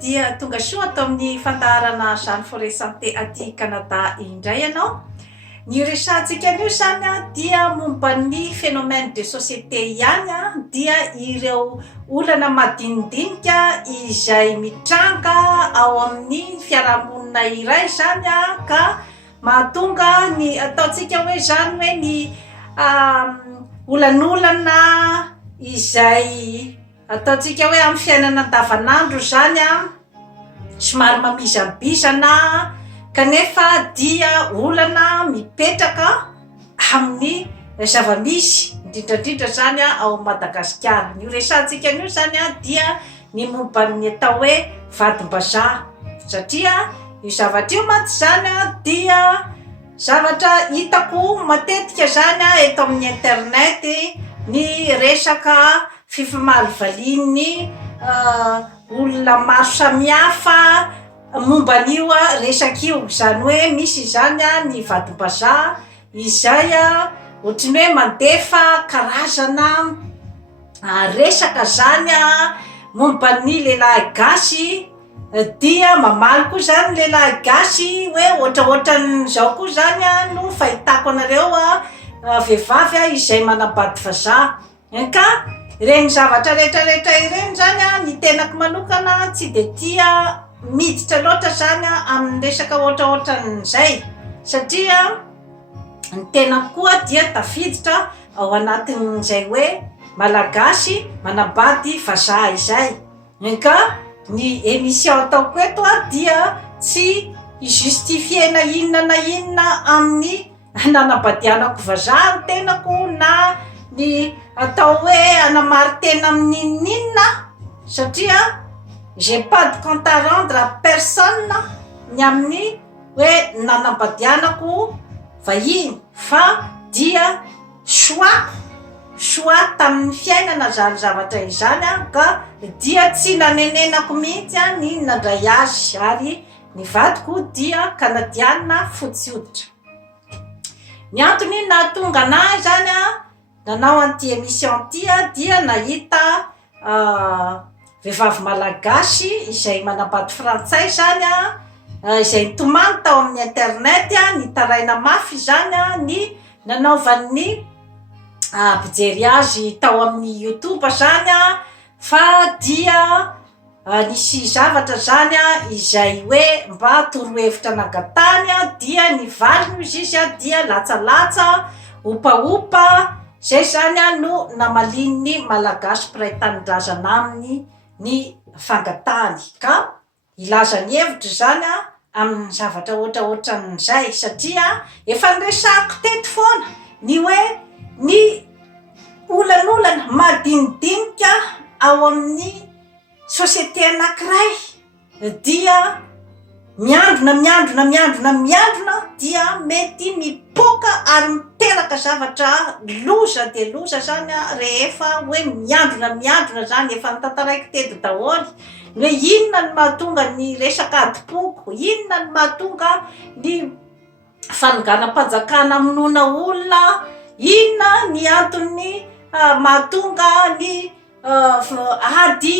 dia tonga soa atao amin'ny fandaharana Jeanne Forêt Santé aty Canada indray ianao. Ny resahantsika anio zany dia momba ny phénomène de société ihany dia ireo olana madinidinika izay mitranga ao amin'ny fiarahamonina iray zany ka mahatonga ny ataontsika hoe zany hoe ny olanolana izay ataontsika hoe amin'ny fiainana andavanandro zany somary mamizabizana kanefa dia olana mipetraka amin'ny zava-misy indrindrandrindra zany ao Madagasikara. Ny resahantsika anio zany dia ny momba ny atao hoe vadim-bazaha satria io zavatra io mantsy zany dia zavatra hitako matetika zany eto amin'ny internet ny resaka fifamaly-valian'ny olona maro samihafa momba an'io resak'io zany hoe misy zany ny vadim-bazaha izay ohatriny hoe mandefa karazana resaka zany momba ny lehilahy gasy dia mamaly koa zany lehilahy gasy hoe ohatraohatran'izao koa zany no fahitako anareo vehivavy izay manambady vazaha ka ireny zavatra rehetrarehetra ireny zany ny tenako manokana tsy de tia miditra loatra zany amin'ny resaka ohatraohatran'izay satria ny tenako koa dia tafiditra ao anatin'izay hoe malagasy manambady vazaha izay ka ny émission ataoko eto dia tsy justifiena inona na inona amin'ny nanambadianako vazaha ny tenako na ny atao hoe anamary-tena amin'inona satria j'ai pas de compte à rendre à personne ny amin'ny hoe nanambadianako vahiny fa dia choix tamin'ny fiainana zany zavatra izany ka dia tsy nanenenako mihitsy ny nandray azy ary ny vadiko dia kanadiana fotsy hoditra. Ny antony nahatonga anahy zany nanao an'ity émission ty dia nahita vehivavy malagasy izay manambady frantsay zany izay nitomany tao amin'ny internet nitaraina mafy zany ny nanaovan'ny mpijery azy tao amin'ny YouTube zany fa dia nisy zavatra zany izay hoe mba torohevitra nagatany dia nivaliny izy dia latsalatsa opaopa zay zany no namalin'ny malagasy mpiray tanin-drazana aminy ny fangatany ka ilaza ny hevitra zany amin'ny zavatra ohatraohatran'izay satria efa niresahako teto foana ny hoe ny olanolana madinidinika ao amin'ny société anankiray dia miandrona dia mety mipoka ary miteraka zavatra loza de loza zany rehefa hoe miandrona zany efa nitantaraiky teto daholo hoe inona ny mahatonga ny resaka adipoko, inona ny mahatonga ny fanonganam-panjakana aminona olona, inona ny antony mahatonga ny ady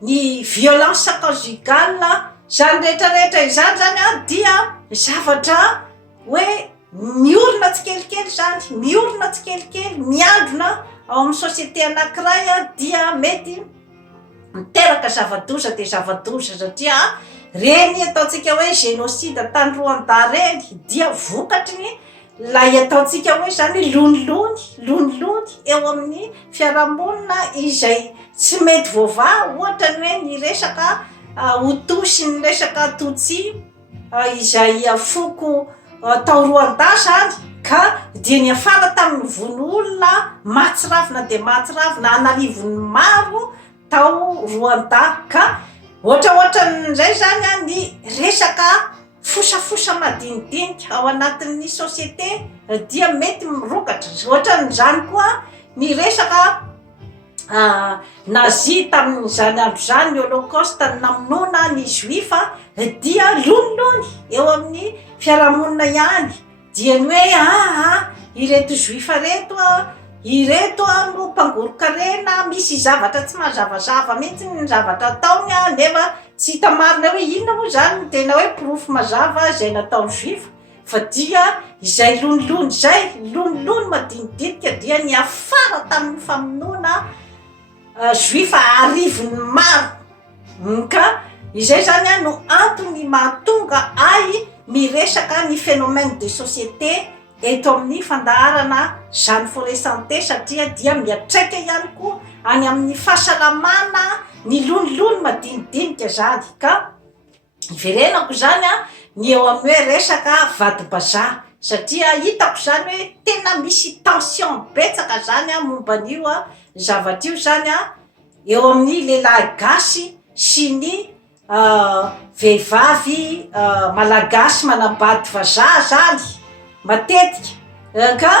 ny violence conjugale zany rehetrarehetra izany zany dia zavatra hoe miorina tsikelikely zany miorina tsikelikely miandrona ao amin'ny société anankiray dia mety miteraka zava-doza de zava-doza satria reny ataontsika hoe génocide tany Rwanda reny dia vokatry ny lay ataontsika hoe zany lonilony eo amin'ny fiarahamonina izay tsy mety voava ohatra ny hoe ny resaka Hutu sy ny resaka Tutsi izay foko tao Rwanda zany ka dia niafara tamin'ny vonoolona matsiravina de matsiravina analivony maro tao Rwanda ka ohatraohatran'izay zany ny resaka fosafosa madinidinika ao anatin'ny société dia mety mirokatra ohatran'izany koa ny resaka nazi tamin'izany andro zany ny holocauste namonona ny juifa dia lonilony eo amin'ny fiarahamonina ihany dia ny hoe ireto juifa ireto no mpangorokarena misy zavatra tsy mazavazava mihitsy ny zavatra ataony nefa tsy hita marina hoe inona moa zany ny tena hoe pirofo mazava zay nataony juifa fa dia izay lonilony zay lonilony madinidinika dia ny afara tamin'ny famonoana juifa arivony maro ka izay zany a no antony mahatonga ay miresaka ny phénomène de société eto amin'ny fandaharana Jeanne Forêt Santé satria dia miatraika ihany koa any amin'ny fahasalamana ny lonilony madinidinika zany ka iverenako zany a ny eo amin'ny hoe resaka vadi-bazaha satria hitako zany hoe tena misy tension betsaka zany a momban'io a zavatra io zany a eo amin'ny lehilahy gasy sy ny vehivavy malagasy manambady vazaha zany matetika ka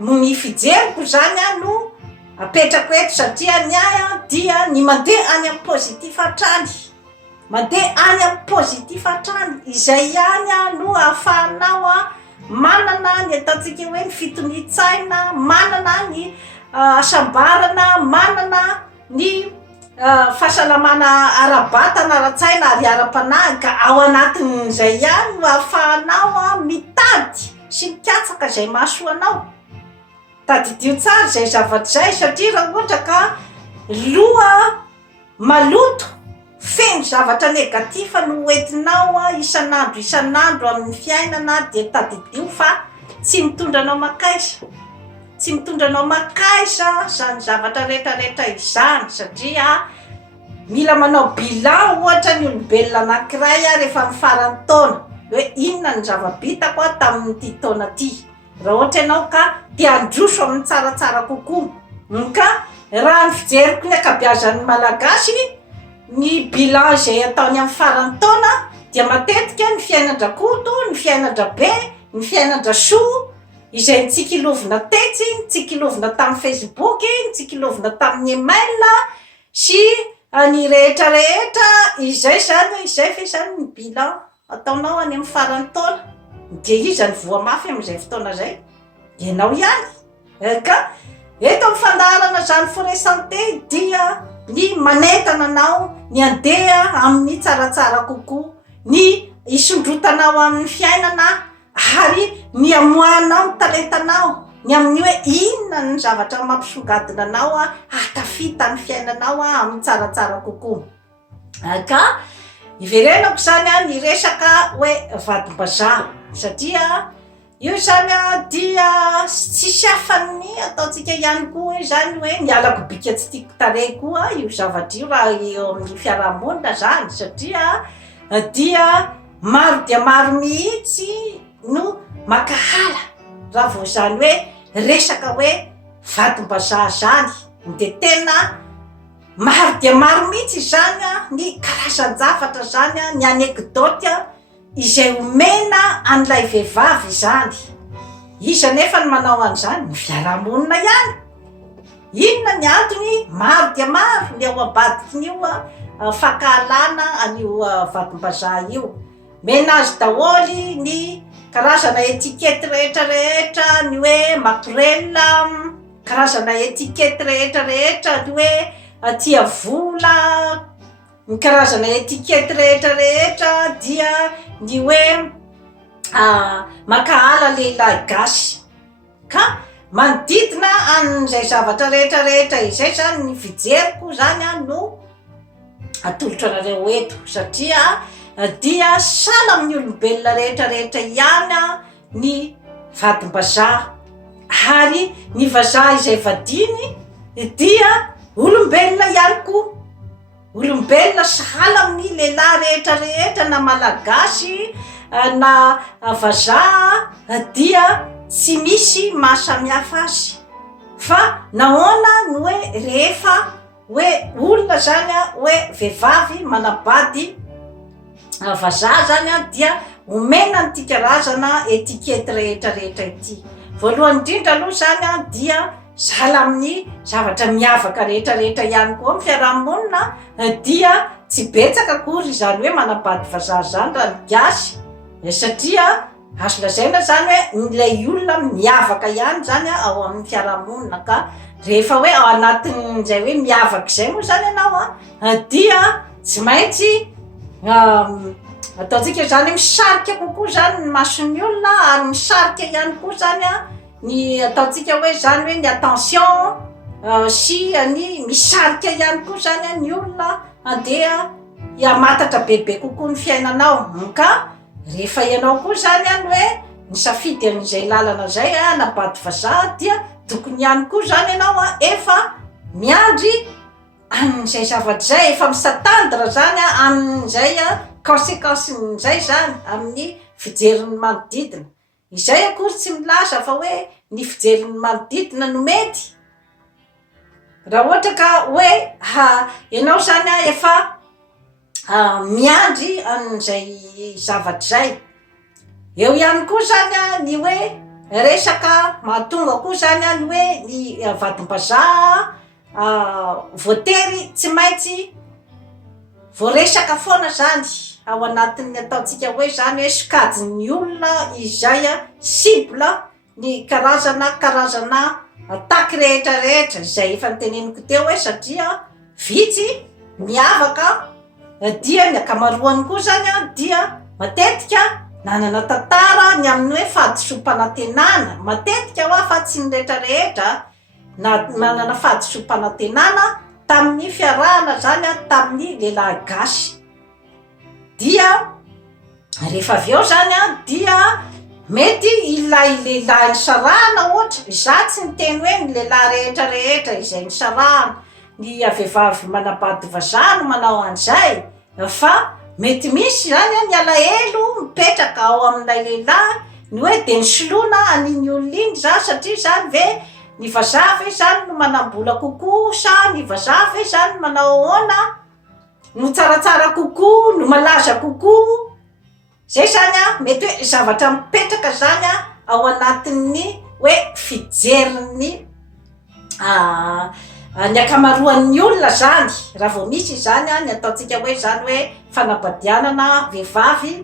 ny fijeriko zany a no apetrako eto satria ny ay a dia ny mandeha any amin'ny positif hatrany mandeha any amin'ny positif hatrany izay ihany a no ahafahanao a manana ny ataontsika hoe ny fitonitsaina manana ny asambarana manana ny fahasalamana ara-batana ara-tsaina ary ara-panahy ka ao anatin'izay ihany no ahafahanao a mitady sy mikatsaka zay mahasoanao tadidio tsara zay zavatra zay satria raha ohatra ka loha maloto feno zavatra negativa no entinao a isan'andro amin'ny fiainana dia tadidio fa tsy mitondranao makaisa tsy mitondranao makaisa zany zavatra rehetrarehetra izany satria mila manao bilan ohatra ny olombelona anankiray a rehefa mifarany taona hoe inona ny zava-bitako a tamin'ity taona ty raha ohatra ianao ka tia androso amin'ny tsaratsara kokoa ka raha ny fijeriko ny akabeazan'ny malagasy ny bilan zay ataony amin'ny farany taona dia matetika ny fiainan-drakoto ny fiainan-drabe ny fiainan-drasoa izay nitsikilovina tetsy nitsikilovina tamin'ny Facebook nitsikilovina tamin'ny email sy ny rehetrarehetra izay zany izay fe zany ny bilan ataonao any amin'ny farany taona dia iza ny voa mafy amin'izay fotoana zay ianao ihany ka eto amin'ny fandaharana Jeanne Forêt Santé dia ny manentana anao ny andeha amin'ny tsaratsara kokoa ny isondrotanao amin'ny fiainana ary ny amoahanao ny talentanao ny amin'ny hoe inona ny zavatra mampisongadina anao a hatafita ny fiainanao a amin'ny tsaratsara kokoa ka iverenako zany a ny resaka hoe vadi-bazaha satria io zany a dia tsy siafan'ny ataontsika ihany koa zany hoe mialako bika tsy tiako tarehy koa io zavatra io raha eo amin'ny fiarahamonina zany satria dia maro dia maro mihitsy no makahala raha vao zany hoe resaka hoe vadi-bazaha zany de tena maro dia maro mihitsy zany a ny karazan-javatra zany a ny anekdoty izay omena an'ilay vehivavy zany iza nefa ny manao an'izany ny fiarahamonina ihany inona ny antony maro dia maro ny ao ambadikin'io fankahalana an'io vadi-bazaha io mena azy daholy ny karazana etikety rehetrarehetra ny hoe makrela karazana etikety rehetrarehetra ny hoe tia vola ny karazana etikety rehetrarehetra dia ny hoe makahala lehilahy gasy ka manodidina an'izay zavatra rehetrarehetra izay zany ny fijeriko zany a no atolotra anareo eto satria dia sala amin'ny olombelona rehetrarehetra ihany a ny vadi-bazaha ary ny vazaha izay vadiny dia olombelona ihany koa olombelona sahala amin'ny lehilahy rehetrarehetra na malagasy na vazaha dia tsy misy mahasamihafa azy fa nahoana no hoe rehefa hoe olona zany a hoe vehivavy manabady vazaha zany a dia omena nyity karazana etikety rehetrarehetra ity voalohany indrindra aloha zany a dia sahala amin'ny zavatra miavaka rehetrarehetra ihany koa amin'ny fiarahamonina dia tsy betsaka akory zany hoe manabady vazaha zany raha ny gasy satria azo lazaina zany hoe ilay olona miavaka ihany zany ao amin'ny fiarahamonina ka rehefa hoe ao anatin'izay hoe miavaka izay moa zany ianao dia tsy maintsy ataontsika zany misarika kokoa zany ny mason'ny olona ary misarika ihany koa zany a ny ataontsika hoe zany hoe ny attention sy ny misarika ihany koa zany a ny olona andeha hiamatatra bebe kokoa ny fiainanao ka rehefa ianao koa zany any hoe ny safidy an'izay lalana zay a nabady vazaha dia tokony ihany koa zany ianao a efa miandry amin'izay zavatra zay efa misatandra zany a amin'izay a conséquencen'izay zany amin'ny fijerin'ny manodidina izay akory tsy milaza fa hoe ny fijerin'ny manodidina no mety raha ohatra ka hoe ianao zany a efa miandry amin'izay zavatra zay eo ihany koa zany a ny hoe resaka mahatonga koa zany a ny hoe ny vadim-bazaha voatery tsy maintsy voaresaka foana zany ao anatin'ny ataontsika hoe zany hoe sokajin'ny olona izay a cible ny karazana ataky rehetrarehetra zay efa niteneniko teo hoe satria vitsy miavaka dia ny akamaroany koa zany a dia matetika nanana tantara ny amin'ny hoe fahadisom-panantenana matetika hoa fa tsy ny rehetrarehetra na manana fahadisom-panantenana tamin'ny fiarahana zany a tamin'ny lehilahy gasy dia rehefa avy eo zany a dia mety ilay lehilahy ny sarahana ohatra za tsy niteny hoe ny lehilahy rehetrarehetra izay ny sarahana ny avehivavy manabady vazaha no manao an'izay fa mety misy zany a ny alahelo mipetraka ao amin'ilay lehilahy ny hoe de ny soloana an'iny olona iny za satria zany ve ny vazaha ve zany no manam-bola kokoa sa ny vazaha ve zany manao ahoana no tsaratsara kokoa no malaza kokoa zay zany a mety hoe zavatra mipetraka zany a ao anatin'ny hoe fijerin'ny ny akamaroan'ny olona zany raha vao misy zany a ny ataontsika hoe zany hoe fanabadianana vehivavy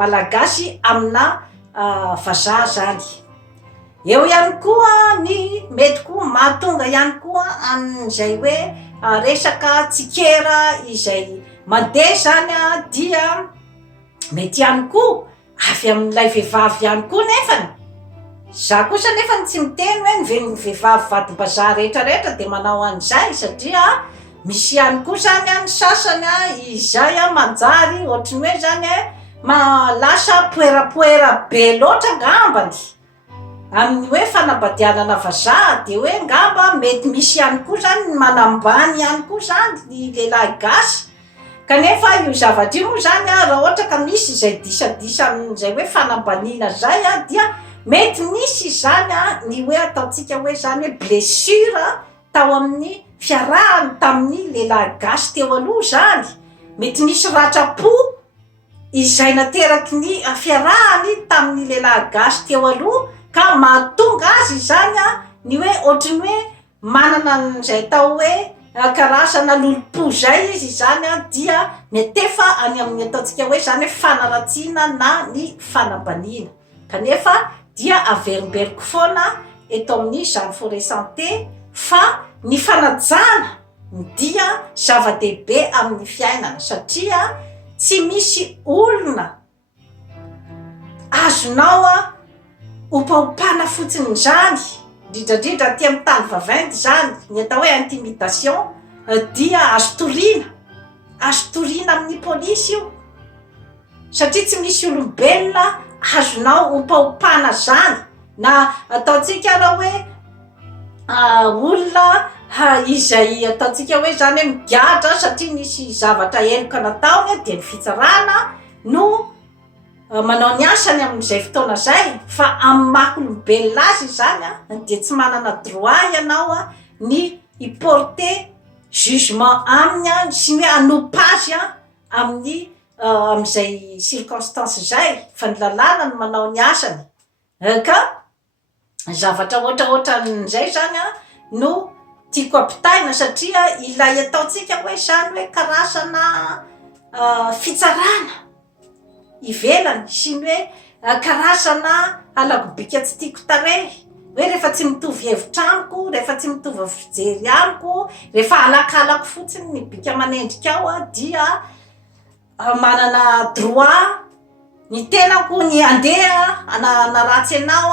malagasy amina vazaha zany eo ihany koa ny mety koa mahatonga ihany koa amin'izay hoe resaka tsikera izay mandeha zany a dia mety ihany koa avy amin'ilay vehivavy ihany koa nefany za kosa nefa tsy miteny hoe ny vehivavy vadim-bazaha rehetrarehetra de manao an'izay satria misy ihany koa zany a ny sasany a izay a manjary ohatrany hoe zany lasa poerapoera be loatra ngambany amin'ny hoe fanabadianana vazaha de hoe ngamba mety misy ihany koa zany ny manambany ihany koa zany ny lehilahy gasy kanefa io zavatra io moa zany a raha ohatra ka misy izay disadisa amin'izay hoe fanambaniana zay a dia mety misy zany a ny hoe ataontsika hoe zany hoe blessure tao amin'ny fiarahany tamin'ny lehilahy gasy teo aloha zany mety misy ratrapo izay nateraky ny fiarahany tamin'ny lehilahy gasy teo aloha ka mahatonga azy zany a ny hoe ohatrany hoe manana n'izay tao hoe karazana lolo-po zay izy zany a dia metefa any amin'ny ataontsika hoe zany hoe fanaratsiana na ny fanambaniana kanefa dia averimberiko foana eto amin'ny zany forêt santé fa ny fanajana dia zava-dehibe amin'ny fiainana satria tsy misy olona azonao a opaopana fotsiny zany indrindrandrindra ty amin'ny tany vaventy zany ny atao hoe intimidation dia azo toriana amin'ny polisy io satria tsy misy olombelona azonao opaopana zany na ataontsika raha hoe olona izay ataontsika hoe zany hoe migadra satria nisy zavatra eloka nataony de ny fitsarana no manao ny asany amin'izay fotoana zay fa amin'ny maha-olombelona azy zany a de tsy manana droit ianao a ny hiporter jugement aminy a sy ny hoe anopa azy a amin'ny amin'izay circonstance zay fa ny lalàna no manao ny asany ka zavatra ohatraohatran'izay zany a no tiako ampitaina satria ilay ataontsika hoe zany hoe karazana fitsarana ivelany sy ny hoe karazana alagobika tsy tiako tarehy hoe rehefa tsy mitovy hevitra amiko rehefa tsy mitovy fijery amiko rehefa alakalako fotsiny ny bika manendrika ao a dia manana droit ny tenako ny andeha anaratsy anao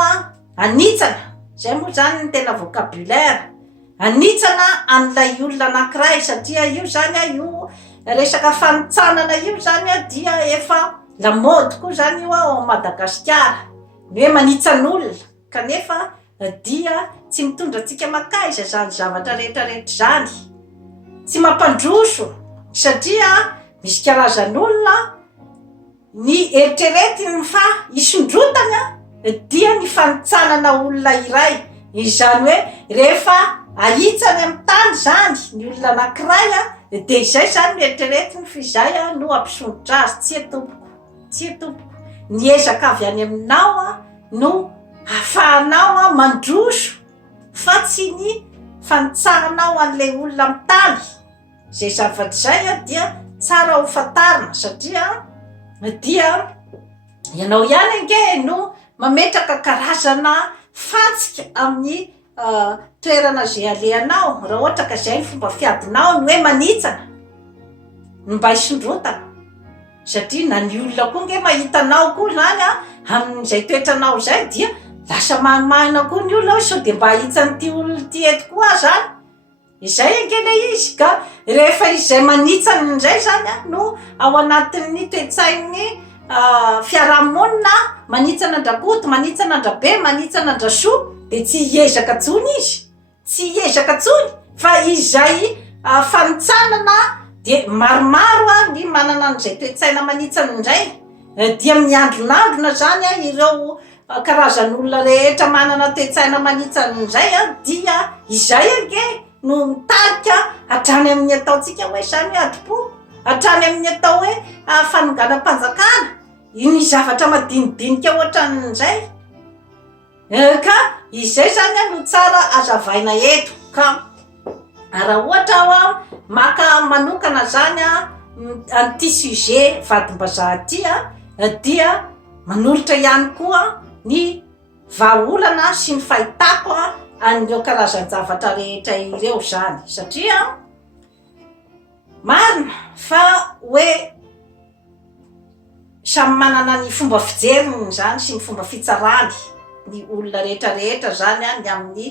anitsana zay moa zany ny tena vocabulaire anitsana an'ilay olona anankiray satria io zany io resaka fanitsanana io zany dia efa lamody koa zany io ao Madagasikara ny hoe manitsan'olona kanefa dia tsy mitondra antsika makaiza zany zavatra rehetrarehetra zany tsy mampandroso satria misy karazan'olona ny eritreretiny fa isondrotana dia ny fanitsanana olona iray izany hoe rehefa ahitsany amin'ny tany zany ny olona anankiray dia izay zany ny eritreretiny fa izay no ampisondrotra azy tsy tompoko ny ezaka avy any aminao no ahafahanao mandroso fa tsy ny fanitsahanao an'ilay olona amin'ny tany zay zavatra zay dia tsara ho fatarina satria dia ianao ihany ange no mametraka karazana fantsika amin'ny toerana zay alehanao raha ohatra ka zay ny fomba fiadinao ny hoe manitsana ny mba hisondrotana satria na ny olona koa nge mahitanao koa zany amin'izay toetranao zay dia lasa mahina koa ny olona hoe sao dia mba hitsanyity olona ty eto koa zany izay angele izy ka rehefa izay manitsany zay zany no ao anatin'ny toe-tsain'ny fiarahamonina manitsana andrakoto manitsana andrabe manitsana andrasoa dia tsy hiezaka tsony izy tsy hiezaka tsony fa izay fanitsanana dia maromaro ny manana an'izay toe-tsaina manitsana indray dia miandronandrona zany ireo karazan'olona rehetra manana toe-tsaina manitsana indray dia izay ange no mitarika hatrany amin'ny ataontsika hoe zany hoe adimpo hatrany amin'ny atao hoe fanonganam-panjakana ny zavatra madinidinika ohatran'izay ka izay zany no tsara azavaina eto ka raha ohatra maka manokana zany an'ity sujet vadim-bazaha ty dia manolotra ihany koa ny vahaolana sy ny fahitako an'ireo karazany zavatra rehetra ireo zany satria marina fa hoe samy manana ny fomba fijeriny zany sy ny fomba fitsarany ny olona rehetrarehetra zany ny amin'ny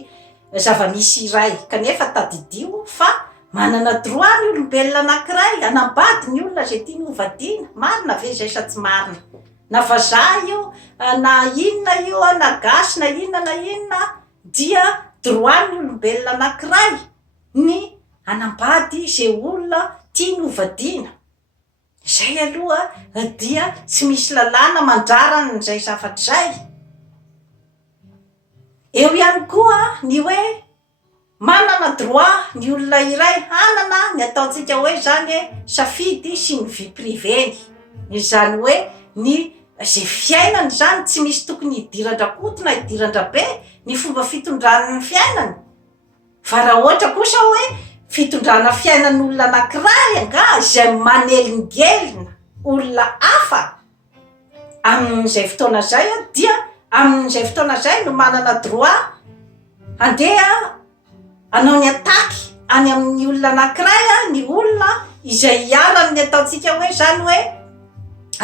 zava-misy iray kanefa tadidio fa manana droit ny olombelona anankiray anambady ny olona zay tiany hovadiana marina ve zay sa tsy marina na vazaha io na inona io na gasy na inona dia droit ny olombelona anankiray ny anambady zay olona tiany hovadiana zay aloha dia tsy misy lalàna mandrarany zay zavatra zay eo ihany koa ny hoe manana droit ny olona iray hanana ny ataontsika hoe zany safidy sy ny vie priveny izany hoe ny zay fiainany zany tsy misy tokony hidiran-drakoto na hidiran-drabe ny fomba fitondrany ny fiainany fa raha ohatra kosa hoe fitondrana fiainan'olona anankiray anga zay manelingelina olona hafa amin'izay fotoana zay dia amin'izay fotoana zay no manana droit andeha anao ny ataky any amin'ny olona anankiray ny olona izay hiarany ny ataontsika hoe zany hoe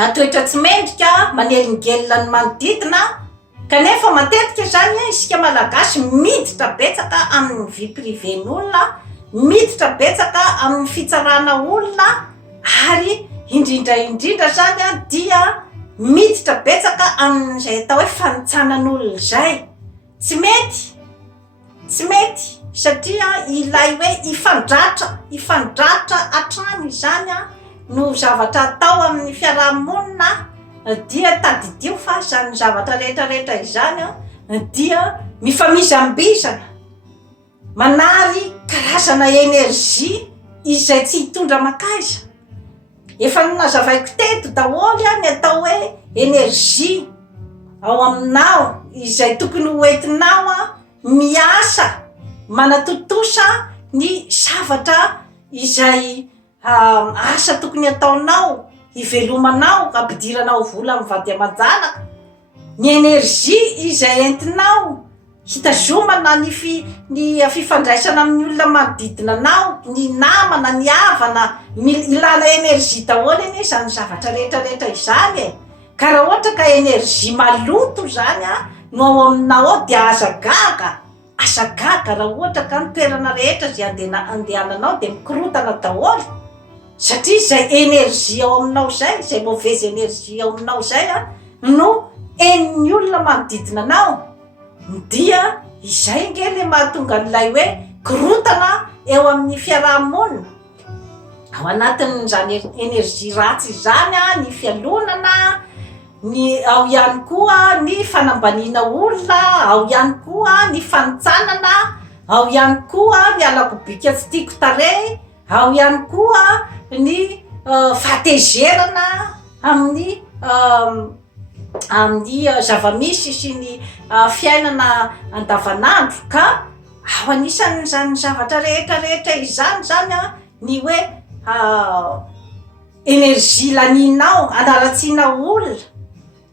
atoetra tsy mendrika manelingelina ny manodidina kanefa matetika zany isika malagasy miditra betsaka amin'ny vie priven'olona miditra betsaka amin'ny fitsarana olona ary indrindra zany dia miditra betsaka amin'izay atao hoe fanitsanan'olona zay tsy mety satria ilay hoe ifandratra hatrany zany no zavatra atao amin'ny fiarahamonina dia tadidio fa zany zavatra rehetrarehetra izany dia mifamizambizana manary karazana energie izay tsy hitondra makaiza efa nazavaiko teto daholo ny atao hoe energie ao aminao izay tokony hoentinao miasa manatotosa ny zavatra izay asa tokony ataonao hivelomanao ampidiranao vola amin'ny vady aman-janaka ny energie izay entinao hitazomana ny fifandraisana amin'ny olona manodidina anao, ny namana, ny havana, ilana enerzia daholo eny zany zavatra rehetrarehetra izany e. Ka raha ohatra ka enerzia maloto zany no ao aminao ao dia azagaga raha ohatra ka ny toerana rehetra zay andehananao dia mikorotana daholo, satria zay enerzia ao aminao zay, zay mauvaise enerzia ao aminao zay no en'ny olona manodidina anao, dia izay nge le mahatonga an'ilay hoe korotana eo amin'ny fiarahamonina. Ao anatin'izany enerzia ratsy izany ny fialonana, ao ihany koa ny fanambaniana olona, ao ihany koa ny fanitsanana, ao ihany koa ny alakobika tsy tiako tarehy, ao ihany koa ny fahatezerana amin'ny zavamisy sy ny fiainana andavanandro. Ka ao anisan'izany zavatra rehetrarehetra izany zany ny hoe enerzia laninao anaratsiana olona,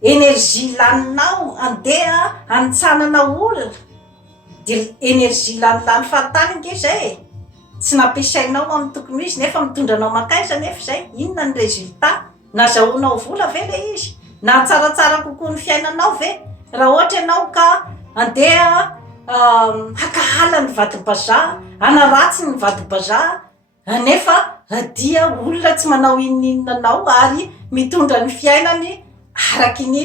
enerzia laninao andeha anitsanana olona, dia enerzia lanilany fahatany nge zay tsy nampiasainao amin'ny tokony izy nefa mitondra anao makaiza nefa zay, inona ny resultat? Nazahoanao vola ve le izy? Na tsaratsara kokoa ny fiainanao ve? Raha ohatra ianao ka andeha hakahala ny vadim-bazaha, hanaratsy ny vadim-bazaha, nefa dia olona tsy manao inona anao ary mitondra ny fiainany araky ny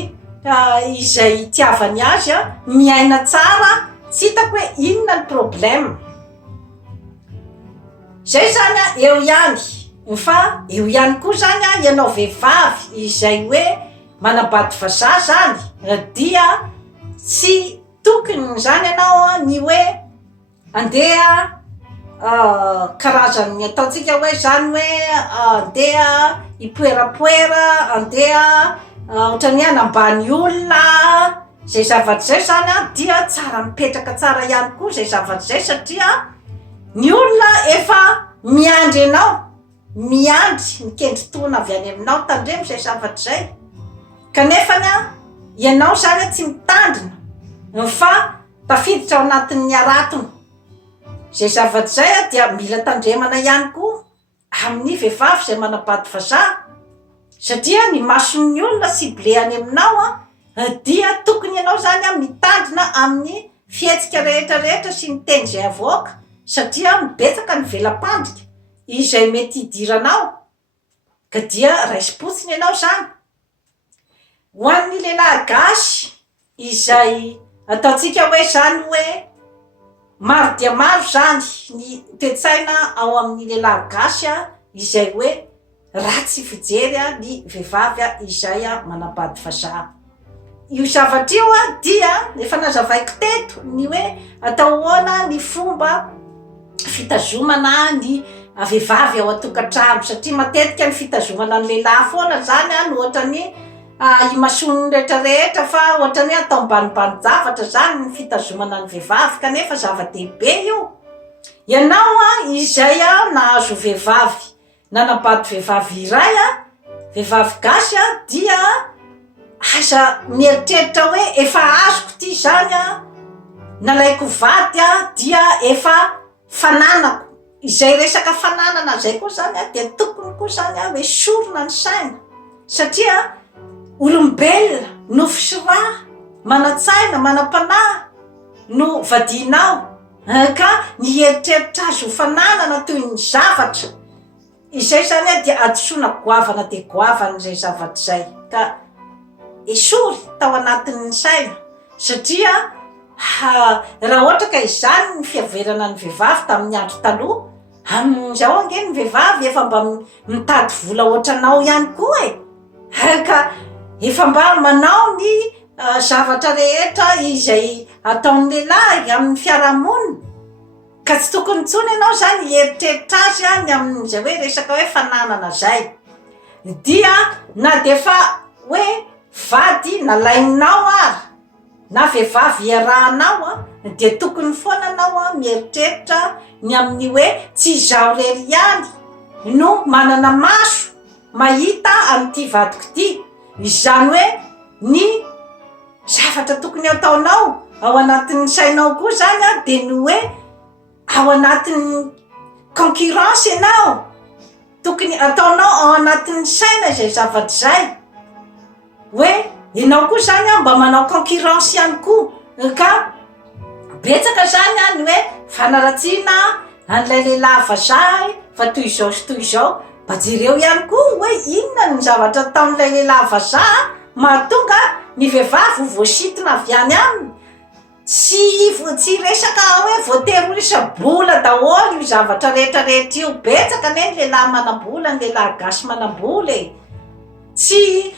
izay itiavany azy, miaina tsara, tsy hitako hoe inona ny problème. Zay zany eo ihany, fa eo ihany koa zany ianao vehivavy izay hoe manambady vazaha zany, dia tsy tokony zany ianao ny hoe andeha karazany ataontsika hoe zany hoe andeha hipoerapoera, andeha ohatrany hanambany olona, zay zavatra zay zany dia tsara mipetraka tsara ihany koa zay zavatra zay, satria ny olona efa miandry anao, miandry mikendry-tona avy any aminao tandremo zay zavatra zay, kanefany ianao zany tsy mitandrina fa tafiditra ao anatin'ny aratony. Zay zavatra zay dia mila tandremana ihany koa amin'ny vehivavy zay manambady vazaha, satria ny mason'ny olona ciblé any aminao dia tokony ianao zany mitandrina amin'ny fihetsika rehetrarehetra sy ny teny zay avoaka, satria mibetsaka ny velam-pandrika izay mety hidiranao, ka dia raisi-potsiny ianao zany. Ho an'ny lehilahy gasy izay ataontsika hoe zany hoe maro dia maro zany ny toe-tsaina ao amin'ny lehilahy gasy izay hoe ratsy fijery ny vehivavy izay manambady vazaha. Io zavatra io dia efa nazavaiko teto ny hoe atao ahoana ny fomba fitazomana ny vehivavy ao an-tokantrano, satria matetika ny fitazomana ny lehilahy foana zany no ohatrany imason'ny rehetrarehetra, fa ohatrany atao ambanimbany zavatra zany ny fitazomana ny vehivavy, kanefa zava-dehibe io. Ianao izay nahazo vehivavy, nanambady vehivavy iray, vehivavy gasy dia aza mieritreritra hoe efa azoko ty zany nalaiko vady dia efa fananako. Izay resaka fananana zay koa zany dia tokony koa zany hoe sorona ny saina, satria olombelona nofo sy raha, manatsaina, manam-panahy no vadinao, ka ny eritreritra azo fananana toy ny zavatra izay zany dia adosoana goavana dia goavana zay zavatra zay, ka esory tao anatin'ny saina, satria raha ohatra ka izany ny fiaverana ny vehivavy tamin'ny andro taloha, amin'izao ange ny vehivavy efa mba mitady vola ohatranao ihany koa ka efa mba manao ny zavatra rehetra izay ataon'ny lehilahy amin'ny fiarahamonina, ka tsy tokony intsony ianao zany hieritreritra azy ny amin'izay hoe resaka hoe fananana zay. Dia na dia fa hoe vady nalaininao ary na vehivavy iarahanao dia tokony foana anao mieritreritra ny amin'ny hoe tsy izaho rery ihany no manana maso mahita an'ity vadiko ity, izany hoe ny zavatra tokony ataonao ao anatin'ny sainao koa zany a de ny hoe ao anatin'ny concurrence ianao tokony ataonao ao anatin'ny saina izay zavatra zay hoe ianao koa zany a mba manao concurrence ihany koa ka betsaka zany a ny hoe fanaratsiana an'ilay lehilahy vazaha fa toy izao sy toy izao mba jereo ihany koa hoe inona ny zavatra ataon'ilay lehilahy vazaha mahatonga ny vehivavy ho voasitina avy any aminy tsy resaka hoe voatery ho resa-bola daholo io zavatra rehetrarehetra io betsaka ane ny lehilahy manam-bola ny lehilahy gasy manam-bola e tsy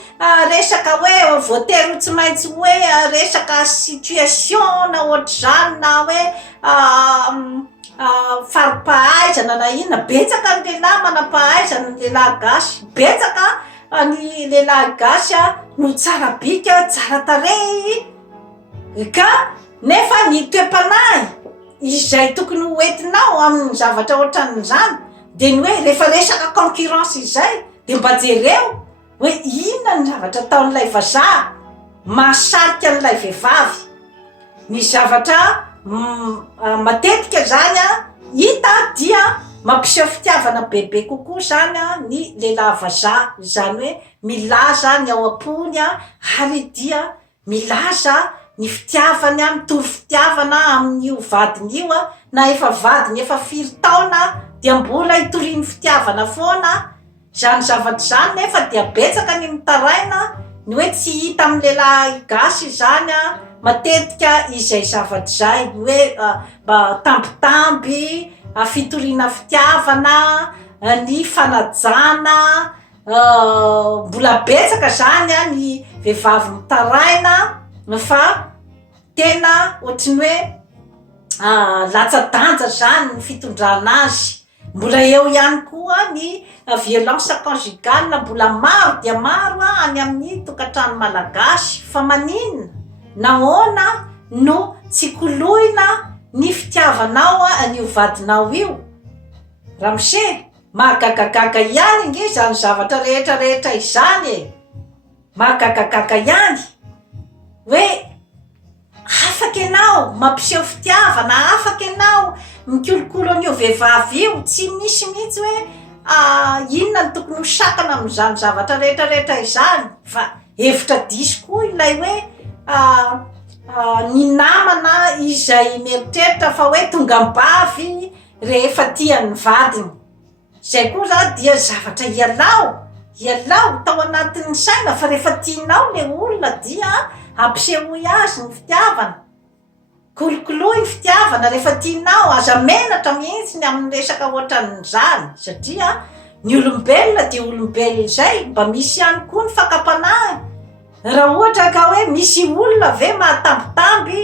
resaka hoe voatery ho tsy maintsy hoe resaka situation na ohatra zany na hoe faripahaizana na inona betsaka ny lehilahy manam-pahaizana ny lehilahy gasy betsaka ny lehilahy gasy no tsara bika tsara tarehy ka nefa ny toe-panahy izay tokony ho entinao amin'ny zavatra ohatran'izany de ny hoe rehefa resaka concurrence izay de mba jereo hoe inona ny zavatra ataon'ilay vazaha mahasarika an'ilay vehivavy ny zavatra matetika zany hita dia mampiseho fitiavana bebe kokoa zany ny lehilahy vazaha zany hoe milaza ny ao am-pony ary dia milaza ny fitiavany mitory fitiavana amin'io vadiny io na efa vadiny efa 4 taona dia mbola hitoriany fitiavana foana zany zavatra zany nefa dia betsaka ny mitaraina ny hoe tsy hita amin'ny lehilahy gasy zany matetika izay zavatra zay ny hoe mba tambitamby fitoriana fitiavana ny fanajana mbola betsaka zany ny vehivavy mitaraina fa tena ohatrany hoe latsa-danja zany ny fitondrana azy mbola eo ihany koa ny violence conjugale mbola maro dia maro any amin'ny tokantrano malagasy fa maninona nahoana no tsy koloina ny fitiavanao an'io vadinao io ramose mahagagagaga ihany nge zany zavatra rehetrarehetra izany e mahagagagaga ihany hoe afaka ianao mampiseho fitiavana afaka ianao mikolokolo an'io vehivavy io tsy misy mihitsy hoe inona ny tokony ho sakana amin'izany zavatra rehetrarehetra izany fa hevitra diso koa ilay hoe ny namana izay mieritreritra fa hoe tonga mbavy rehefa tian'ny vadiny zay koa za dia zavatra ialao tao anatin'ny saina fa rehefa tianao le olona dia ampisehoy azy ny fitiavana kolokoloy ny fitiavana rehefa tianao aza menatra mihitsy ny amin'ny resaka ohatran'izany satria ny olombelona dia olombelona zay mba misy ihany koa ny fakapanahy raha ohatra ka hoe misy olona ve mahatambitamby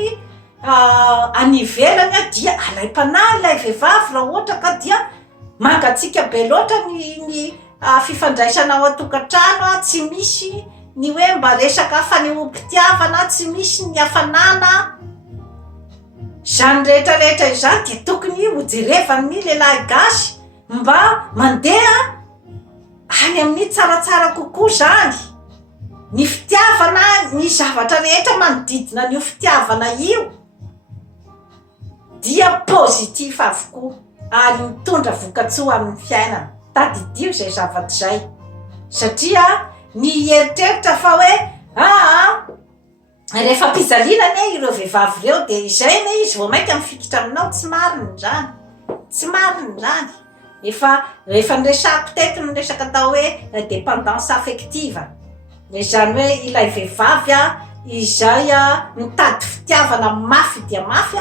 anivelany dia alay-panahy ilay vehivavy raha ohatra ka dia mangatsika be loatra ny fifandraisana ao atokantrano tsy misy ny hoe mba resaka fanehoam-pitiavana tsy misy ny hafanana zany rehetrarehetra izany dia tokony ho jerevany lehilahy gasy mba mandeha any amin'ny tsaratsara kokoa zany ny fitiavana ny zavatra rehetra manodidina n'io fitiavana io dia pozitif avokoa ary mitondra vokatsoa amin'ny fiainana tadidio zay zavatra zay satria ny eritreritra fa hoe rehefa mpizaliana ane ireo vehivavy ireo de izay ne izy vao mainka mifikitra aminao tsy mariny zany efa nyresako teto ny resaka atao hoe dépendance affective zany hoe ilay vehivavy izay mitady fitiavana mafy dia mafy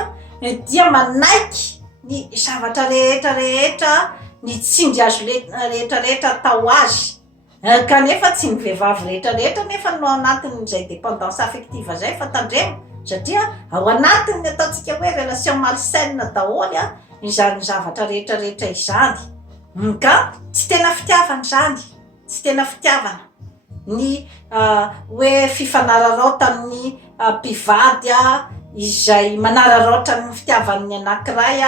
dia manaiky ny zavatra rehetrarehetra ny tsindry azo rehetrarehetra atao azy kanefa tsy ny vehivavy rehetrarehetra nefa no anatin'izay dépendance affective zay fa tandremo satria ao anatiny ataontsika hoe relation malsaine daholo izany zavatra rehetrarehetra izany ka tsy tena fitiavana zany tsy tena fitiavana ny hoe fifanararaotan'ny mpivady izay manararaotra ny fitiavan'ny anankiray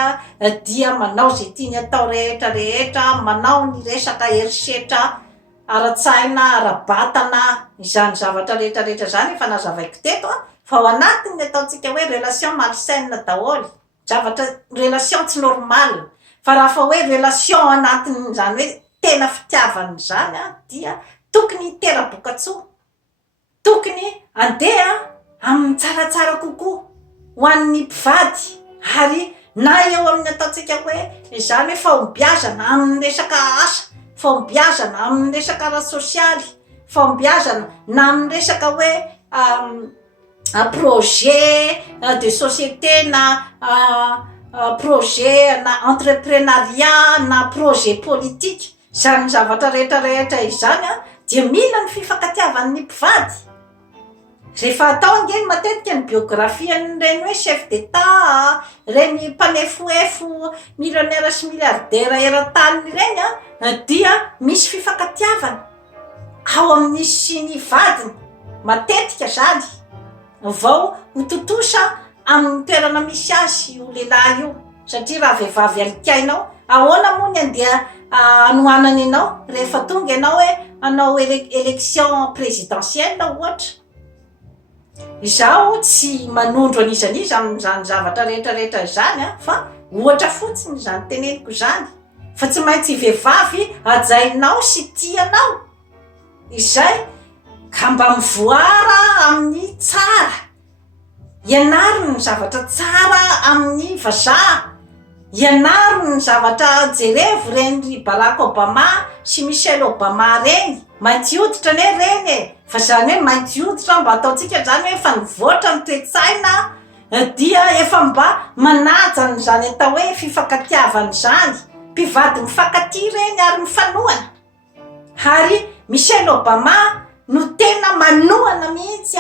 dia manao zay tiany atao rehetrarehetra manao ny resaka herisetra ara-tsaina ara-batana izany zavatra rehetrarehetra zany efa nazavaiko teto fa ao anatiny ataontsika hoe relation malsaine daholo, zavatra relation tsy normal. Fa raha fa hoe relation anatiny zany hoe tena fitiavany zany dia tokony hitera-bokatsoa, tokony andeha amin'ny tsaratsara kokoa ho an'ny mpivady. Ary na eo amin'ny ataontsika hoe zany hoe fahombiazana amin'ny resaka asa, fahombiazana amin'ny resaka ara sosialy, fahombiazana na amin'ny resaka hoe projet de société na projet na entreprenariat na projet politique. Zany zavatra rehetrarehetra izany dia mila ny fifankatiavan'ny mpivady. Rehefa atao ngeny matetika ny biografian'ireny hoe chef d'état, reny mpanefoefo millionnaire sy milliardaire eran-tany ireny dia misy fifankatiavana ao amin'ny sy ny vadiny, matetika zany vao ho totosa amin'ny toerana misy azy io lehilahy io. Satria raha vehivavy alikainao, ahoana moa ny andeha anohanana ianao rehefa tonga ianao hoe hanao élection présidentielle ohatra. Izaho tsy manondro an'izaniza amin'izany zavatra rehetrarehetra zany fa ohatra fotsiny zany teneniko zany, fa tsy maintsy vehivavy ajainao sy tianao izay ka mba mivoara amin'ny tsara, ianariny ny zavatra tsara amin'ny vazaha, ianariny ny zavatra jerevo reny Barack Obama sy Michelle Obama reny, mainty hoditra ne reny fa zany hoe mainty hoditra mba ataontsika zany hoe efa nivoatra ny toe-tsaina dia efa mba manaja zany atao hoe fifankatiavany zany, mpivady mifankatia reny ary mifanohana. Ary Michelle Obama no tena manohana mihitsy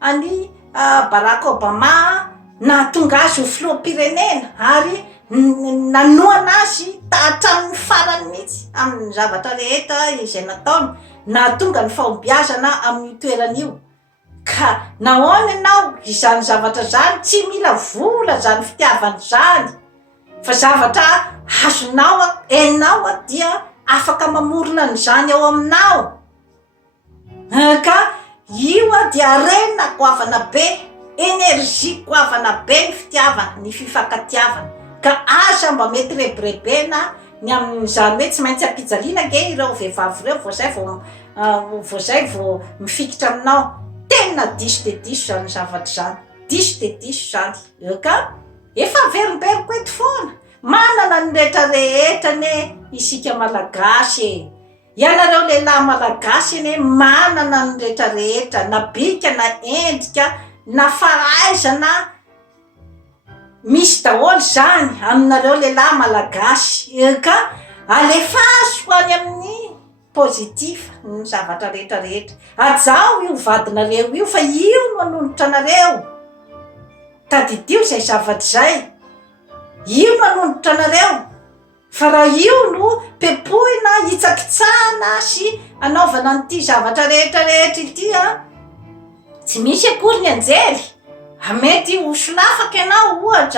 any Barack Obama nahatonga azy ho filoham-pirenena ary nanohana azy hatramin'ny farany mihitsy amin'ny zavatra rehetra izay nataony, nahatonga ny fahombiazana amin'ny toeran'io. Ka nahoana ianao izany zavatra zany tsy mila vola zany fitiavany zany, fa zavatra azonao enao dia afaka mamorona an'izany ao aminao. Ka io dia rena goavana be, énergie goavana be ny fitiavana, ny fifankatiavana. Ka aza mba mety rebirebena ny amin'izany hoe tsy maintsy ampijaliana ge ireo vehivavy ireo vao zay vao mifikitra aminao. Tena diso de diso zany zavatra zany, diso de diso zany. Ka efa verimberiko eto foana, manana ny rehetrarehetra ne isika malagasy. Ianareo lehilahy malagasy manana ny rehetrarehetra, na bika na endrika na faraizana misy daholo zany aminareo lehilahy malagasy. Ka alefaso any amin'ny positif ny zavatra rehetrarehetra. Ajao io vadinareo io fa io no anonotra anareo, tadidio zay zavatra zay, io no anonotra anareo. Fa raha io no pepohina hitsakitsahana sy anaovana an'ity zavatra rehetrarehetra ity tsy misy akory ny anjely, mety ho solafaka ianao ohatra.